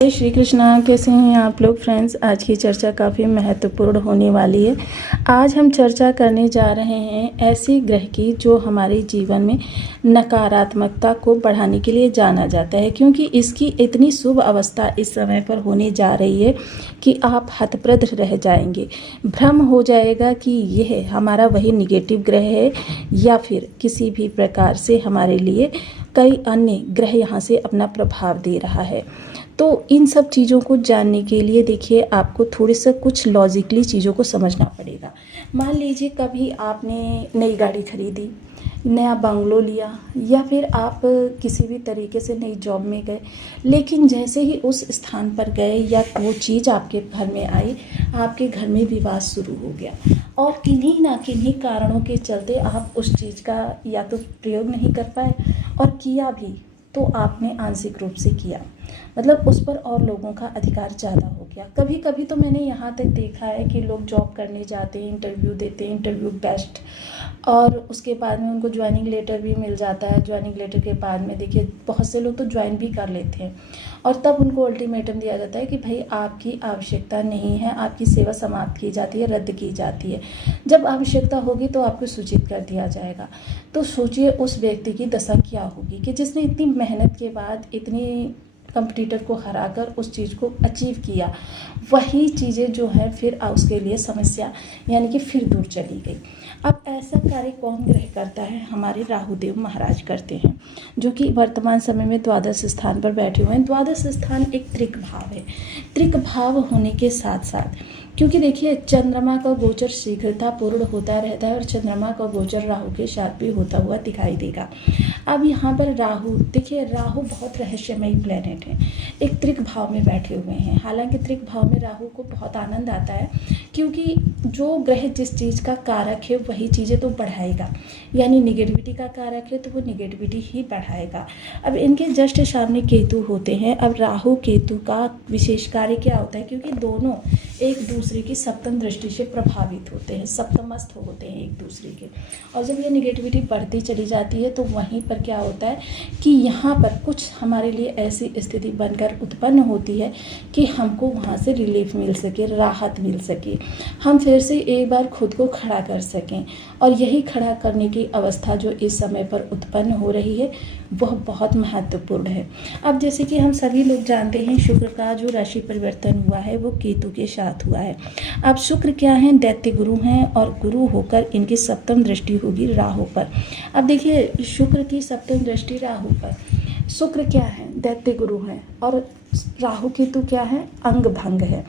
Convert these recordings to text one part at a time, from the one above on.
जय श्री कृष्णा। कैसे हैं आप लोग फ्रेंड्स। आज की चर्चा काफ़ी महत्वपूर्ण होने वाली है। आज हम चर्चा करने जा रहे हैं ऐसे ग्रह की जो हमारे जीवन में नकारात्मकता को बढ़ाने के लिए जाना जाता है, क्योंकि इसकी इतनी शुभ अवस्था इस समय पर होने जा रही है कि आप हतप्रभ रह जाएंगे। भ्रम हो जाएगा कि यह हमारा वही निगेटिव ग्रह है या फिर किसी भी प्रकार से हमारे लिए कई अन्य ग्रह यहाँ से अपना प्रभाव दे रहा है। तो इन सब चीज़ों को जानने के लिए देखिए आपको थोड़े से कुछ लॉजिकली चीज़ों को समझना पड़ेगा। मान लीजिए कभी आपने नई गाड़ी खरीदी, नया बंगलो लिया, या फिर आप किसी भी तरीके से नई जॉब में गए, लेकिन जैसे ही उस स्थान पर गए या वो चीज़ आपके घर में आई, आपके घर में विवाद शुरू हो गया और किन्हीं ना किन्हीं कारणों के चलते आप उस चीज़ का या तो प्रयोग नहीं कर पाए और किया भी तो आपने आंशिक रूप से किया, मतलब उस पर और लोगों का अधिकार ज़्यादा हो गया। कभी कभी तो मैंने यहाँ तक देखा है कि लोग जॉब करने जाते हैं, इंटरव्यू देते हैं, इंटरव्यू बेस्ट, और उसके बाद में उनको ज्वाइनिंग लेटर भी मिल जाता है। ज्वाइनिंग लेटर के बाद में देखिए बहुत से लोग तो ज्वाइन भी कर लेते हैं और तब उनको अल्टीमेटम दिया जाता है कि भाई आपकी आवश्यकता नहीं है, आपकी सेवा समाप्त की जाती है, रद्द की जाती है। जब आवश्यकता होगी तो आपको सूचित कर दिया जाएगा। तो सोचिए उस व्यक्ति की दशा क्या होगी कि जिसने इतनी मेहनत के बाद इतनी कंपटीटर को हराकर उस चीज़ को अचीव किया, वही चीज़ें जो है फिर उसके लिए समस्या यानी कि फिर दूर चली गई। अब ऐसा कार्य कौन ग्रह करता है? हमारे राहुदेव महाराज करते हैं, जो कि वर्तमान समय में द्वादश स्थान पर बैठे हुए हैं। द्वादश स्थान एक त्रिक भाव है। त्रिक भाव होने के साथ साथ, क्योंकि देखिए चंद्रमा का गोचर शीघ्रता पूर्ण होता रहता है और चंद्रमा का गोचर राहु के साथ भी होता हुआ दिखाई देगा। अब यहाँ पर राहु, देखिए राहु बहुत रहस्यमयी प्लेनेट है, एक त्रिक भाव में बैठे हुए हैं। हालांकि त्रिक भाव में राहु को बहुत आनंद आता है, क्योंकि जो ग्रह जिस चीज़ का कारक है वही चीज़ें तो बढ़ाएगा, यानी निगेटिविटी का कारक है तो वो निगेटिविटी ही बढ़ाएगा। अब इनके जस्ट सामने केतु होते हैं। अब राहु केतु का विशेष कार्य क्या होता है, क्योंकि दोनों एक दूसरे की सप्तम दृष्टि से प्रभावित होते हैं, सप्तमस्थ होते हैं एक दूसरे के, और जब ये निगेटिविटी बढ़ती चली जाती है तो वहीं पर क्या होता है कि यहाँ पर कुछ हमारे लिए ऐसी स्थिति बनकर उत्पन्न होती है कि हमको वहाँ से रिलीफ मिल सके, राहत मिल सके, हम फिर से एक बार खुद को खड़ा कर सकें। और यही खड़ा करने की अवस्था जो इस समय पर उत्पन्न हो रही है वह बहुत महत्वपूर्ण है। अब जैसे कि हम सभी लोग जानते हैं शुक्र का जो राशि परिवर्तन हुआ है वो केतु के साथ हुआ है। अब शुक्र क्या है? दैत्य गुरु हैं, और गुरु होकर इनकी सप्तम दृष्टि होगी राहु पर। अब देखिए शुक्र की सप्तम दृष्टि राहु पर, शुक्र क्या है? दैत्य गुरु हैं, और राहु केतु क्या है? अंग भंग है,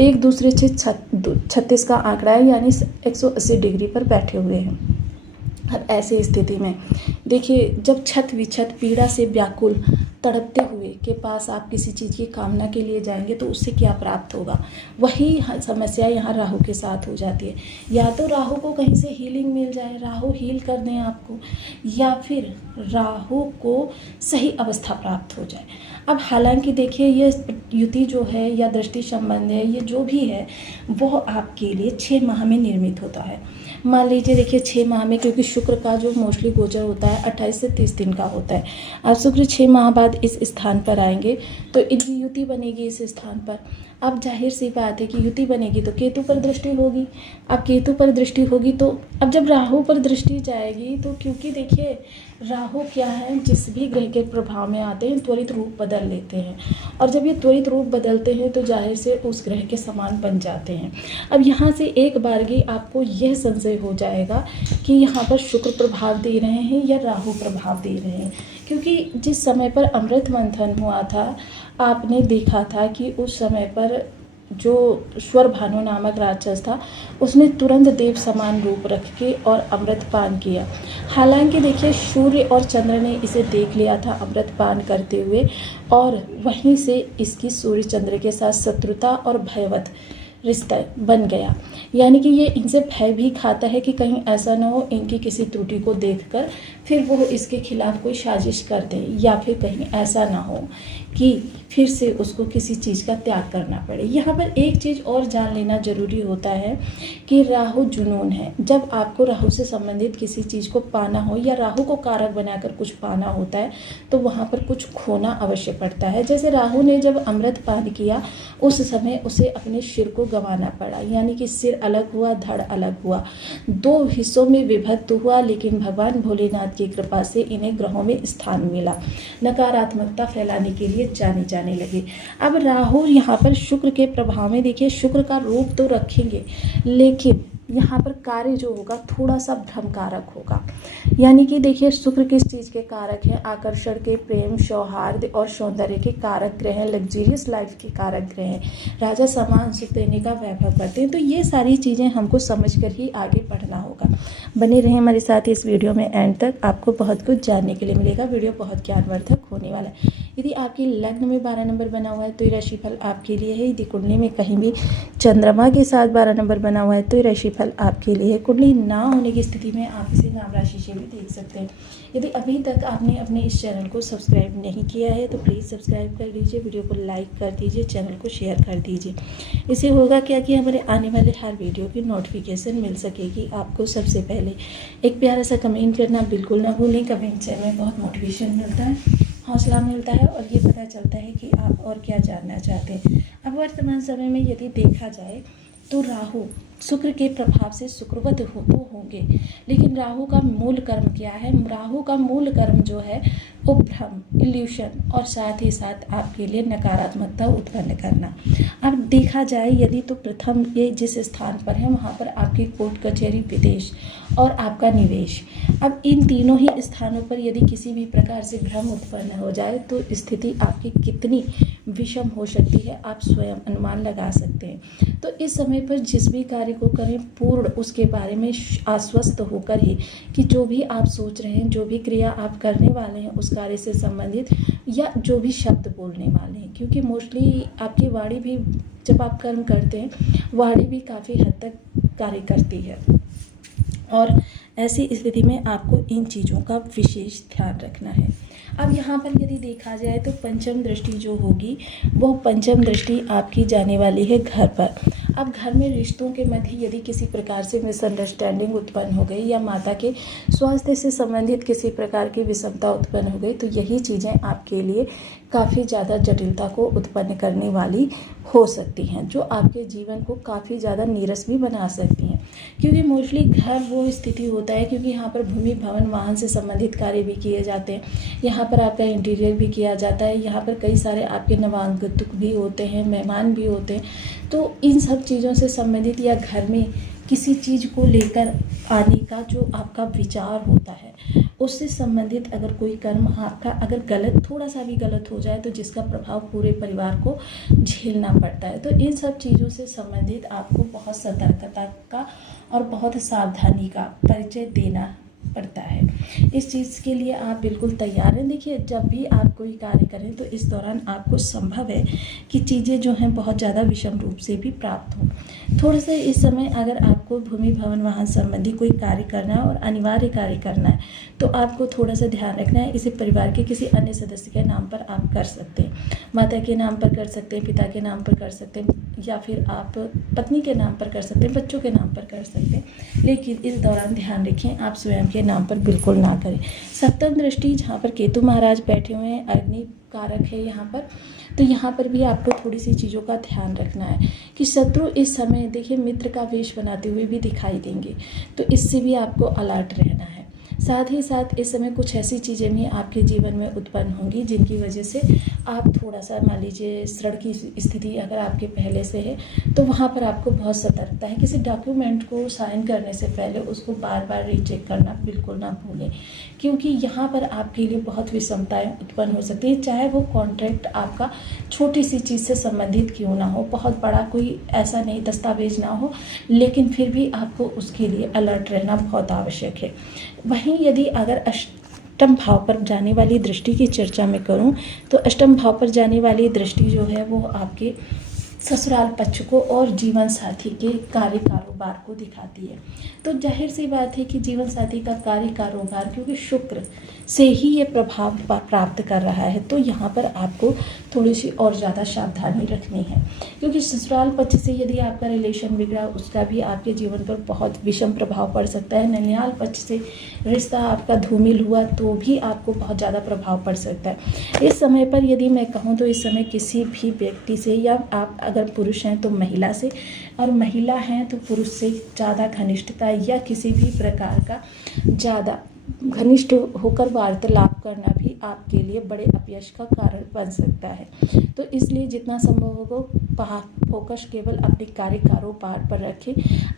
एक दूसरे से 36 का आंकड़ा है, यानी 180 डिग्री पर बैठे हुए हैं। अब ऐसी स्थिति में देखिए जब छत विछत पीड़ा से व्याकुल तड़पते हुए के पास आप किसी चीज़ की कामना के लिए जाएंगे तो उससे क्या प्राप्त होगा? वही समस्या यहाँ राहु के साथ हो जाती है। या तो राहु को कहीं से हीलिंग मिल जाए, राहु हील कर दें आपको, या फिर राहु को सही अवस्था प्राप्त हो जाए। अब हालांकि देखिए ये युति जो है या दृष्टि संबंध है, ये जो भी है वो आपके लिए 6 माह में निर्मित होता है। मान लीजिए देखिए 6 माह में, क्योंकि शुक्र का जो मोस्टली गोचर होता है 28 से 30 दिन का होता है। अब शुक्र 6 माह बाद इस स्थान पर आएंगे तो इनकी युति बनेगी इस स्थान पर। अब जाहिर सी बात है कि युति बनेगी तो केतु पर दृष्टि होगी। अब केतु पर दृष्टि होगी तो अब जब राहु पर दृष्टि जाएगी तो, क्योंकि देखिए राहु क्या है, जिस भी ग्रह के प्रभाव में आते हैं त्वरित रूप बदल लेते हैं, और जब ये त्वरित रूप बदलते हैं तो जाहिर से उस ग्रह के समान बन जाते हैं। अब यहाँ से एक बारगी आपको यह संशय हो जाएगा कि यहाँ पर शुक्र प्रभाव दे रहे हैं या राहु प्रभाव दे रहे हैं, क्योंकि जिस समय पर अमृत मंथन हुआ था आपने देखा था कि उस समय पर जो स्वर भानु नामक राक्षस था उसने तुरंत देव समान रूप रख के और अमृत पान किया। हालांकि देखिए सूर्य और चंद्र ने इसे देख लिया था अमृत पान करते हुए, और वहीं से इसकी सूर्य चंद्र के साथ शत्रुता और भयवत रिश्ता बन गया, यानी कि ये इनसे भय भी खाता है कि कहीं ऐसा ना हो इनकी किसी त्रुटि को देखकर फिर वो इसके खिलाफ कोई साजिश कर दे, या फिर कहीं ऐसा ना हो कि फिर से उसको किसी चीज़ का त्याग करना पड़े। यहाँ पर एक चीज़ और जान लेना ज़रूरी होता है कि राहु जुनून है। जब आपको राहु से संबंधित किसी चीज़ को पाना हो या राहु को कारक बनाकर कुछ पाना होता है तो वहाँ पर कुछ खोना अवश्य पड़ता है। जैसे राहु ने जब अमृत पान किया उस समय उसे अपने सिर को गंवाना पड़ा, यानी कि सिर अलग हुआ, धड़ अलग हुआ, 2 हिस्सों में विभक्त हुआ। लेकिन भगवान भोलेनाथ की कृपा से इन्हें ग्रहों में स्थान मिला, नकारात्मकता फैलाने के लिए जाने लगे। अब राहु यहाँ पर शुक्र के प्रभाव में, देखिए शुक्र का रूप तो रखेंगे लेकिन यहाँ पर कार्य जो होगा थोड़ा सा भ्रमकारक होगा। यानी कि देखिए शुक्र किस चीज़ के कारक हैं? आकर्षण के, प्रेम, सौहार्द और सौंदर्य के कारक ग्रह हैं, लग्जरियस लाइफ के कारक ग्रह हैं, राजा समान सुख देने का वैभव करते हैं। तो ये सारी चीज़ें हमको समझकर ही आगे बढ़ना होगा। बने रहें हमारे साथ इस वीडियो में एंड तक, आपको बहुत कुछ जानने के लिए मिलेगा। वीडियो बहुत ज्ञानवर्धक होने वाला है। यदि आपकी लग्न में 12 नंबर बना हुआ है तो ये राशिफल आपके लिए है। यदि कुंडली में कहीं भी चंद्रमा के साथ 12 नंबर बना हुआ है तो ये राशिफल आपके लिए है। कुंडली ना होने की स्थिति में आप इसे नाम राशि से भी देख सकते हैं। यदि अभी तक आपने अपने इस चैनल को सब्सक्राइब नहीं किया है तो प्लीज़ सब्सक्राइब कर लीजिए, वीडियो को लाइक कर दीजिए, चैनल को शेयर कर दीजिए। इससे होगा क्या कि हमारे आने वाले हर वीडियो की नोटिफिकेशन मिल सकेगी आपको सबसे पहले। एक प्यारा सा कमेंट करना बिल्कुल ना भूलें, कमेंट से हमें बहुत मोटिवेशन मिलता है, हौसला मिलता है और ये पता चलता है कि आप और क्या जानना चाहते हैं। अब वर्तमान समय में यदि देखा जाए तो राहु शुक्र के प्रभाव से सुकृवत तो होंगे, लेकिन राहु का मूल कर्म क्या है? राहु का मूल कर्म जो है वो भ्रम, इल्यूशन और साथ ही साथ आपके लिए नकारात्मकता उत्पन्न करना। अब देखा जाए यदि तो प्रथम ये जिस स्थान पर है वहाँ पर आपकी कोर्ट कचहरी, विदेश और आपका निवेश। अब इन तीनों ही स्थानों पर यदि किसी भी प्रकार से भ्रम उत्पन्न हो जाए तो स्थिति आपकी कितनी विषम हो सकती है आप स्वयं अनुमान लगा सकते हैं। तो इस समय पर जिस भी कार्य को करें पूर्ण उसके बारे में आश्वस्त होकर ही कि जो भी आप सोच रहे हैं, जो भी क्रिया आप करने वाले हैं उस कार्य से संबंधित या जो भी शब्द बोलने वाले हैं, क्योंकि मोस्टली आपकी वाणी भी जब आप कर्म करते हैं वाणी भी काफ़ी हद तक कार्य करती है और ऐसी स्थिति में आपको इन चीज़ों का विशेष ध्यान रखना है। अब यहाँ पर यदि देखा जाए तो पंचम दृष्टि जो होगी वो पंचम दृष्टि आपकी जाने वाली है घर पर। अब घर में रिश्तों के मध्य यदि किसी प्रकार से मिसअंडरस्टैंडिंग उत्पन्न हो गई या माता के स्वास्थ्य से संबंधित किसी प्रकार की विषमता उत्पन्न हो गई तो यही चीज़ें आपके लिए काफ़ी ज़्यादा जटिलता को उत्पन्न करने वाली हो सकती हैं, जो आपके जीवन को काफ़ी ज़्यादा नीरस भी बना सकती हैं। क्योंकि मोस्टली घर वो स्थिति होता है क्योंकि यहाँ पर भूमि, भवन, वाहन से संबंधित कार्य भी किए जाते हैं, यहाँ पर आपका इंटीरियर भी किया जाता है, यहाँ पर कई सारे आपके नवागंतुक भी होते हैं, मेहमान भी होते हैं। तो इन सब चीज़ों से संबंधित या घर में किसी चीज़ को लेकर आने का जो आपका विचार होता है उससे संबंधित अगर कोई कर्म आपका अगर गलत, थोड़ा सा भी गलत हो जाए तो जिसका प्रभाव पूरे परिवार को झेलना पड़ता है। तो इन सब चीज़ों से संबंधित आपको बहुत सतर्कता का और बहुत सावधानी का परिचय देना पड़ता है। इस चीज़ के लिए आप बिल्कुल तैयार हैं। देखिए जब भी आप कोई कार्य करें तो इस दौरान आपको संभव है कि चीज़ें जो हैं बहुत ज़्यादा विषम रूप से भी प्राप्त हों। थोड़ा सा इस समय अगर आपको भूमि, भवन, वाहन संबंधी कोई कार्य करना है और अनिवार्य कार्य करना है तो आपको थोड़ा सा ध्यान रखना है। इसे परिवार के किसी अन्य सदस्य के नाम पर आप कर सकते हैं, माता के नाम पर कर सकते हैं, पिता के नाम पर कर सकते हैं या फिर आप पत्नी के नाम पर कर सकते हैं, बच्चों के नाम पर कर सकते हैं। लेकिन इस दौरान ध्यान रखें आप स्वयं के नाम पर बिल्कुल ना करें। सप्तम दृष्टि जहाँ पर केतु महाराज बैठे हुए हैं, अग्नि कारक है यहाँ पर, तो यहाँ पर भी आपको थोड़ी सी चीज़ों का ध्यान रखना है कि शत्रु इस समय देखिए मित्र का वेश बनाते हुए भी दिखाई देंगे, तो इससे भी आपको अलर्ट रहना है। साथ ही साथ इस समय कुछ ऐसी चीज़ें भी आपके जीवन में उत्पन्न होंगी जिनकी वजह से आप थोड़ा सा मान लीजिए ऋण की स्थिति अगर आपके पहले से है तो वहाँ पर आपको बहुत सतर्कता है। किसी डॉक्यूमेंट को साइन करने से पहले उसको बार बार रीचेक करना बिल्कुल ना भूलें, क्योंकि यहाँ पर आपके लिए बहुत विषमताएं उत्पन्न हो सकती हैं। चाहे वो कॉन्ट्रैक्ट आपका छोटी सी चीज़ से संबंधित क्यों ना हो, बहुत बड़ा कोई ऐसा नहीं दस्तावेज ना हो, लेकिन फिर भी आपको उसके लिए अलर्ट रहना बहुत आवश्यक है। वहीं यदि अगर अष्टम भाव पर जाने वाली दृष्टि की चर्चा मैं करूं तो अष्टम भाव पर जाने वाली दृष्टि जो है वो आपके ससुराल पक्ष को और जीवन साथी के कार्य कारोबार को दिखाती है। तो जाहिर सी बात है कि जीवन साथी का कार्य कारोबार, क्योंकि शुक्र से ही ये प्रभाव प्राप्त कर रहा है, तो यहाँ पर आपको थोड़ी सी और ज़्यादा सावधानी रखनी है, क्योंकि ससुराल पक्ष से यदि आपका रिलेशन बिगड़ा, उसका भी आपके जीवन पर बहुत विषम प्रभाव पड़ सकता है। ननिहाल पक्ष से रिश्ता आपका धूमिल हुआ तो भी आपको बहुत ज़्यादा प्रभाव पड़ सकता है। इस समय पर यदि मैं कहूँ तो इस समय किसी भी व्यक्ति से, या आप अगर पुरुष हैं तो महिला से, और महिला हैं तो पुरुष से ज़्यादा घनिष्ठता या किसी भी प्रकार का ज़्यादा घनिष्ठ होकर वार्तालाप करना भी आपके लिए बड़े अपयश का कारण बन सकता है। तो इसलिए जितना संभव हो फोकस केवल अपने कार्य कारोबार पर रखें।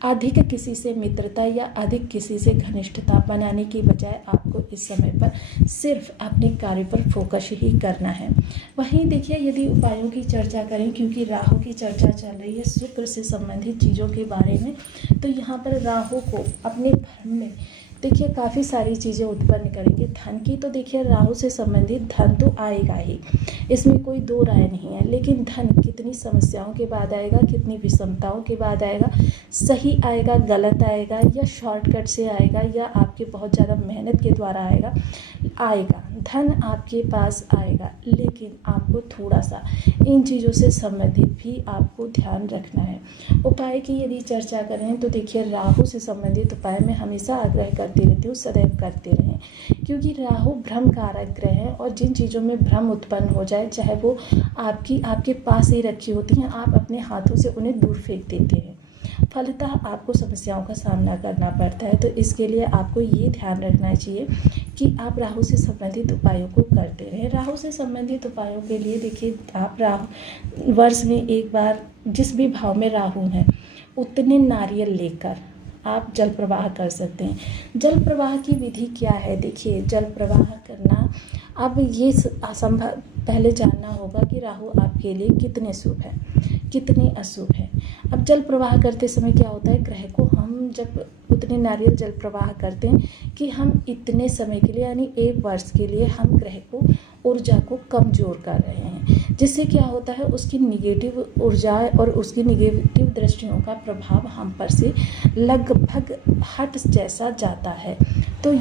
अधिक किसी से मित्रता या अधिक किसी से घनिष्ठता बनाने की बजाय आपको इस समय पर सिर्फ अपने कार्य पर फोकस ही करना है। वहीं देखिए, यदि उपायों की चर्चा करें, क्योंकि राहु की चर्चा चल रही है शुक्र से संबंधित चीज़ों के बारे में, तो यहाँ पर राहु को अपने भ्रम में देखिए काफ़ी सारी चीज़ें उत्पन्न करेंगे। धन की तो देखिए राहु से संबंधित धन तो आएगा ही, इसमें कोई दो राय नहीं है, लेकिन धन कितनी समस्याओं के बाद आएगा, कितनी विषमताओं के बाद आएगा, सही आएगा, गलत आएगा, या शॉर्टकट से आएगा, या आपके बहुत ज़्यादा मेहनत के द्वारा आएगा धन आपके पास आएगा। लेकिन आपको थोड़ा सा इन चीज़ों से संबंधित भी आपको ध्यान रखना है। उपाय की यदि चर्चा करें तो देखिए, राहु से संबंधित उपाय में हमेशा आग्रह करती रहती हूँ, सदैव करते रहें, क्योंकि राहु भ्रम कारक ग्रह है, और जिन चीज़ों में भ्रम उत्पन्न हो जाए, चाहे वो आपके पास ही रखी होती हैं, आप अपने हाथों से उन्हें दूर फेंक देते हैं, फलतः आपको समस्याओं का सामना करना पड़ता है। तो इसके लिए आपको ये ध्यान रखना चाहिए कि आप राहु से संबंधित उपायों को करते रहें। राहु से संबंधित उपायों के लिए देखिए, आप राहु वर्ष में एक बार जिस भी भाव में राहु है उतने नारियल लेकर आप जल प्रवाह कर सकते हैं। जल प्रवाह की विधि क्या है? देखिए, जल प्रवाह करना, अब ये असंभव पहले जानना होगा कि राहु आपके लिए कितने शुभ है, कितने अशुभ है। अब जल प्रवाह करते समय क्या होता है, ग्रह को हम जब उतने नारियल जल प्रवाह करते हैं कि हम इतने समय के लिए, यानी 1 वर्ष के लिए हम ग्रह को, ऊर्जा को कमज़ोर कर रहे हैं, जिससे क्या होता है, उसकी निगेटिव ऊर्जा और उसकी निगेटिव दृष्टियों का प्रभाव हम पर से लगभग हट जैसा जाता है। तो